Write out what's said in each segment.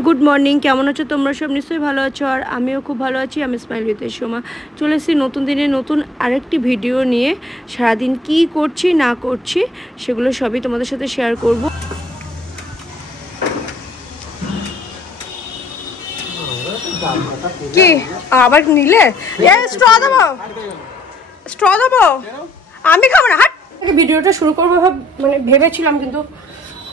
Good morning, কেমন আছো তোমরা সব? নিশ্চয়ই ভালো আছো, আর আমিও খুব ভালো আছি। আমি স্মাইল উইথ সোমা চলে এসেছি নতুন দিনে নতুন আরেকটি ভিডিও নিয়ে। সারাদিন কি করছি না করছি সেগুলো সবই তোমাদের সাথে শেয়ার করব। কি আবার নিলে? স্ট্র দেবো? আমি খাবো না, হাট। ভিডিওটা শুরু করবো ভেবেছিলাম, কিন্তু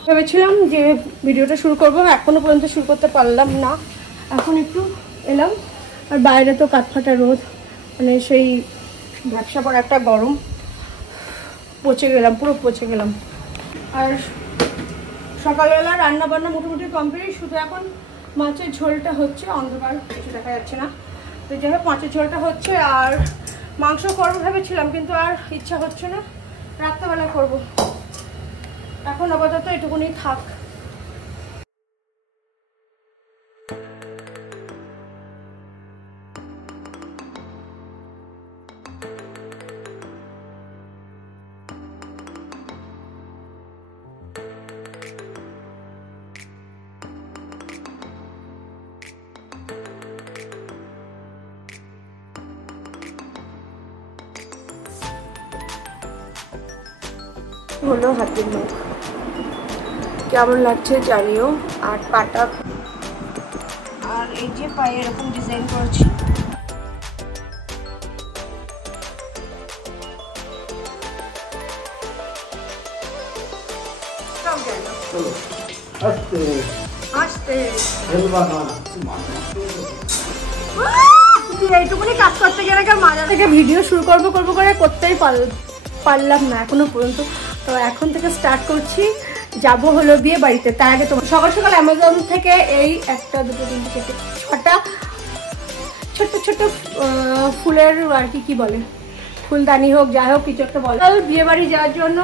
ভেবেছিলাম যে ভিডিওটা শুরু করব, এখনো পর্যন্ত শুরু করতে পারলাম না। এখন একটু এলাম, আর বাইরে তো কাঠফাটা রোদ, সেই ব্যবসা পর একটা গরম, পচে গেলাম, পুরো পচে গেলাম। আর সকালবেলা রান্না বান্না মোটামুটি কমপ্লিট, শুধু এখন মাছের ঝোলটা হচ্ছে, অন্ধকার কিছু দেখা যাচ্ছে না, তো যাই হোক মাছের ঝোলটা হচ্ছে। আর মাংস করবো ভেবেছিলাম, কিন্তু আর ইচ্ছা হচ্ছে না, রাত্রেবেলা করবো। এখন আপাতত এটুকুনি থাক। হলো হাতের মুখ, কেমন লাগছে জানিও। আর পাটা, আর এই যে পায়ে এরকম ডিজাইন করেছি। এইটুকুনি কাজ করতে গেলে মাঝে থেকে ভিডিও শুরু করবো করে করতেই পারলাম না এখনো পর্যন্ত। তো এখন থেকে স্টার্ট করছি, যাব হলো বিয়ে বাড়িতে। তার আগে তোমার সকাল সকাল অ্যামাজন থেকে এই 1 2 3 4 6টা ছোট্ট ছোট্ট ফুলের আর কি বলে, ফুলদানি হোক যাই হোক কিছু একটা বলে, বিয়ে বাড়ি যাওয়ার জন্য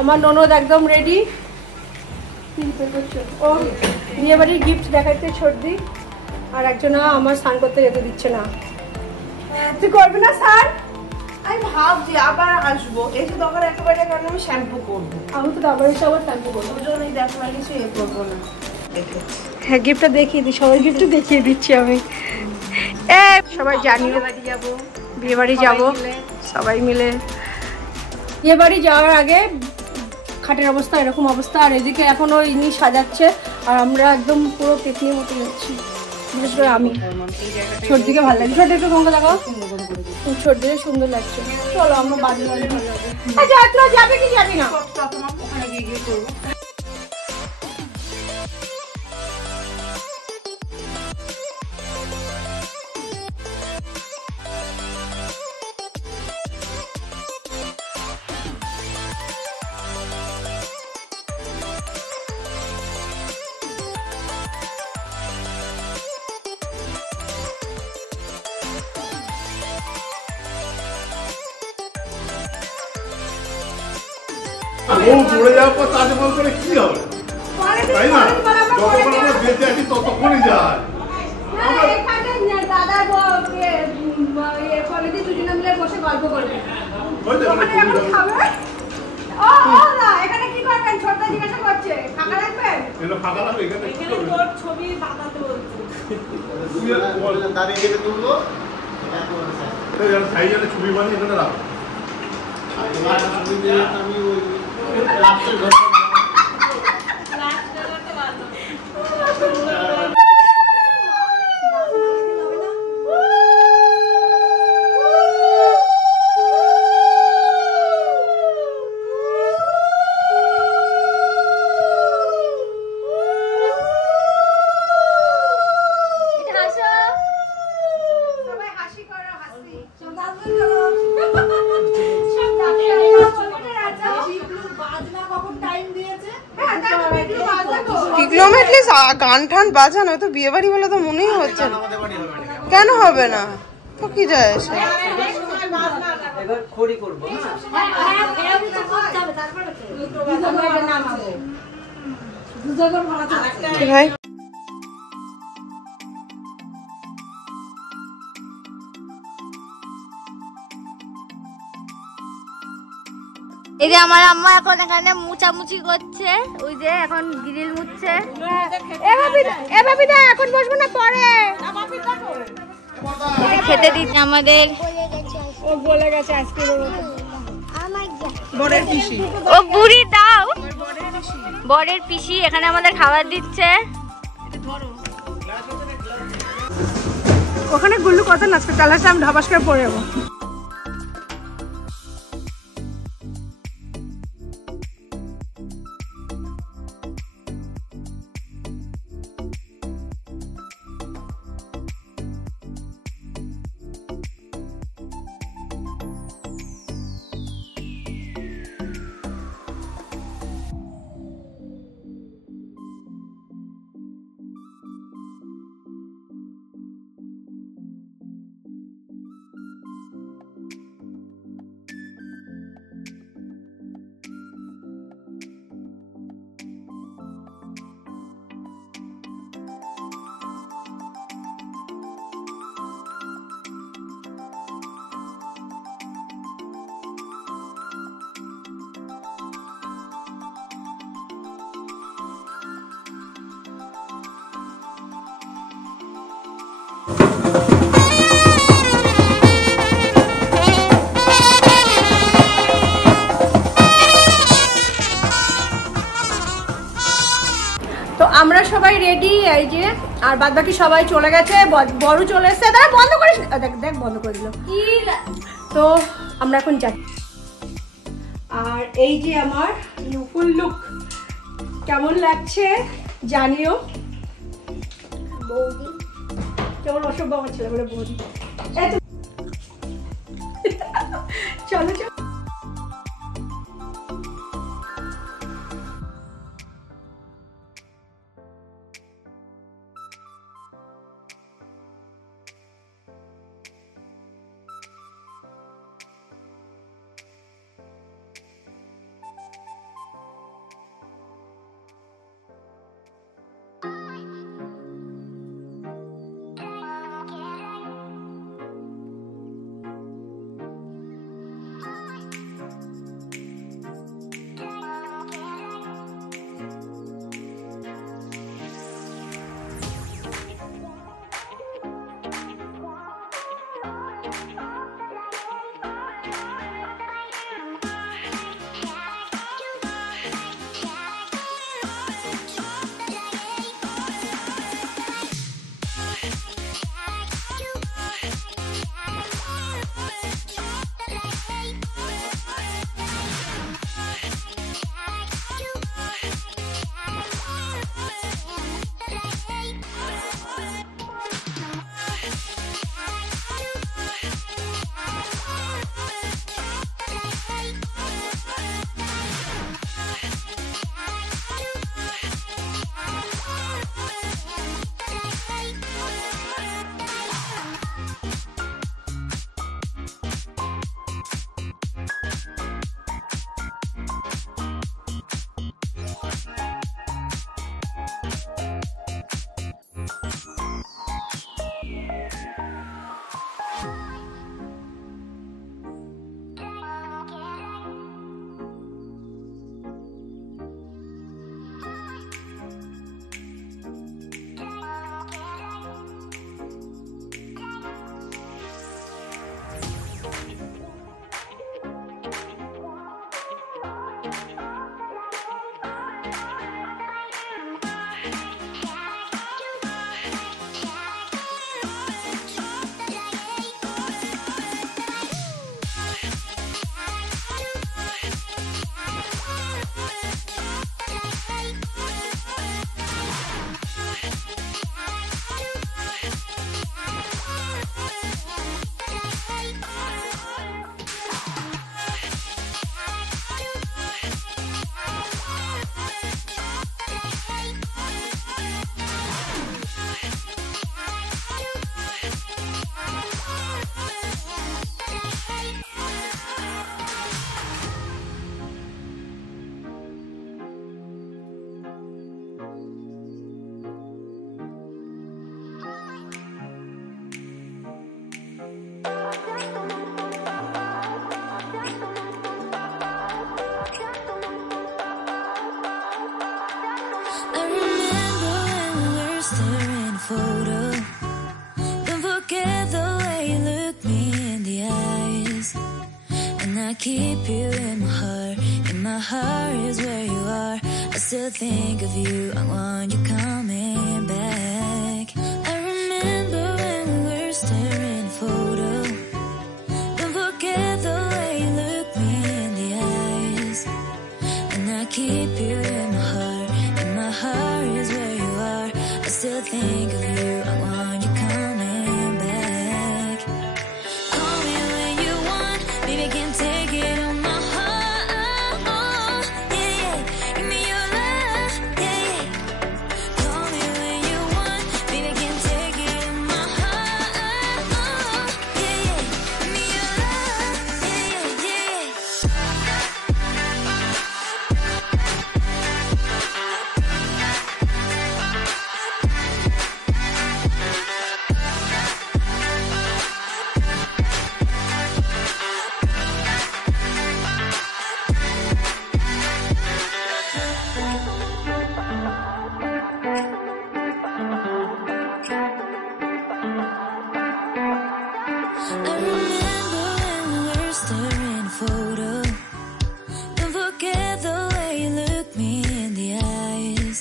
আমার ননদ একদম রেডি। ও বিয়ে বাড়ির গিফট দেখাইতে সর্দি, আর একজন আমার স্নান করতে যেতে দিচ্ছে না। তুই করবি না স্যার? আমি ভাবছি আবার আসবো, এসে দরকার একেবারে কারণ আমি শ্যাম্পু করবো। আমি তো আবার এসে আবার শ্যাম্পু করবো, দুজনেই দেখো না কিছু এ করবো না। হ্যাঁ, গিফটটা দেখিয়ে দিই, সবাই গিফট দেখিয়ে দিচ্ছি আমি। সবাই জানিও বিয়ে বাড়ি যাবো সবাই মিলে। বিয়ে বাড়ি যাওয়ার আগে খাটের অবস্থা এরকম অবস্থা, আর এদিকে এখনো ইনি সাজাচ্ছে, আর আমরা একদম পুরো পেটনির মতো যাচ্ছি। বিশেষ করে আমি, সর্দিকে ভালো লাগে। সর্দি একটু গঙ্গা লাগাও, সর্দিকে সুন্দর লাগছে। চলো আমরা বাজে বাজে ভালো লাগে। যাবে কি যাবি না? ওখানে গিয়ে করবো। পড়ে যাওয়ার পর তাজমহল করে কি হবে, তাই না? যতক্ষণ আমরা বেঁচে আছি ততক্ষণই যায়। ছবি বানিয়ে এখানে রাখো। গান ঠান বাজানো তো বিয়ে বাড়ি বলে তো মনেই হচ্ছে না। কেন হবে না? তো কি যায় এসে? ভাই এই যে আমার আম্মা এখন এখানে মুছামুছি করছে, ওই যে এখন গ্রিল মুছছে। আছে। এভাবে দা এখন বসবো না, পরে খেতে দিচ্ছে আমাদের। ও বলে গেছে আইসক্রিমের মতো। বরের পিসি। ও বুড়ি দাও, বরের পিসি এখানে আমাদের খাবার দিচ্ছে। ওখানে গুল্লু কত নাচবে, তাহলে আমি ঢাবাস করে পড়ে যাবো। তো আমরা সবাই রেডি, এই যে, আর বাদ বাকি সবাই চলে গেছে, বড় চলে এসেছে। তারা বন্ধ করিস, দেখ দেখ বন্ধ করে দিল। তো আমরা এখন যাই। আর এই যে আমার ফুল লুক, কেমন লাগছে জানিও। বৌদি কেমন অসভ্য আমার ছেলে বলে বৌদি। চলো চলো। stare in a photo. Don't forget the way you look me in the eyes. And I keep you in my heart. In my heart is where you are. I still think of you. I want you coming back. I remember when we were staring a photo. Don't forget the way you look me in the eyes. And I keep you in my heart. In my heart is where you are. I still think of you. I want you coming back. Call me when you want. Baby, I can take it on my heart. Yeah, yeah. Give me your love. Yeah, yeah. Call me when you want. Baby, I can take it on my heart. Yeah, yeah. Give me your love. Yeah, yeah, I remember when we were staring a photo. Don't forget the way you look me in the eyes.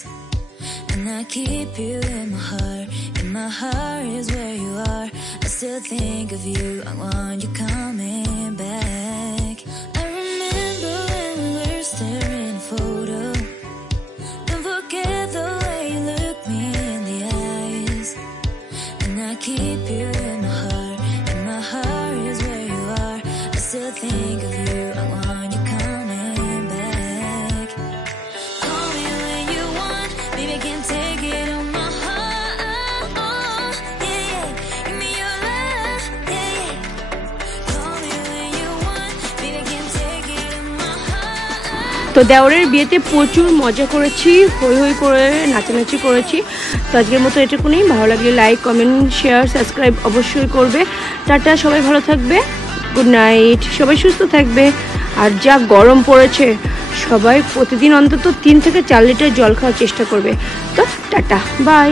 And I keep you in my heart. In my heart is where you are. I still think of you. I want you coming back. I remember when we were staring a photo. Don't forget the way you look me in the eyes. And I keep you in my heart. In my heart is where you are. I still think of you. I want you coming back. Call me when you want. Baby, I can take it on my heart. Yeah, yeah. Give me your love. Yeah, yeah. Call me when you want. Baby, I can take it on my heart. তো দেওরের বিয়েতে প্রচুর মজা করেছি, হই হই করে নাচানাচি করেছি। তো আজকের মতো এটুকুনি। ভালো লাগলে লাইক, কমেন্ট, শেয়ার, সাবস্ক্রাইব অবশ্যই করবে। টাটা, সবাই ভালো থাকবে। Good night. সবাই সুস্থ থাকবে। আর যা গরম পড়েছে, সবাই প্রতিদিন অন্তত 3 থেকে 4 লিটার জল খাওয়ার চেষ্টা করবে। তো টাটা, বাই।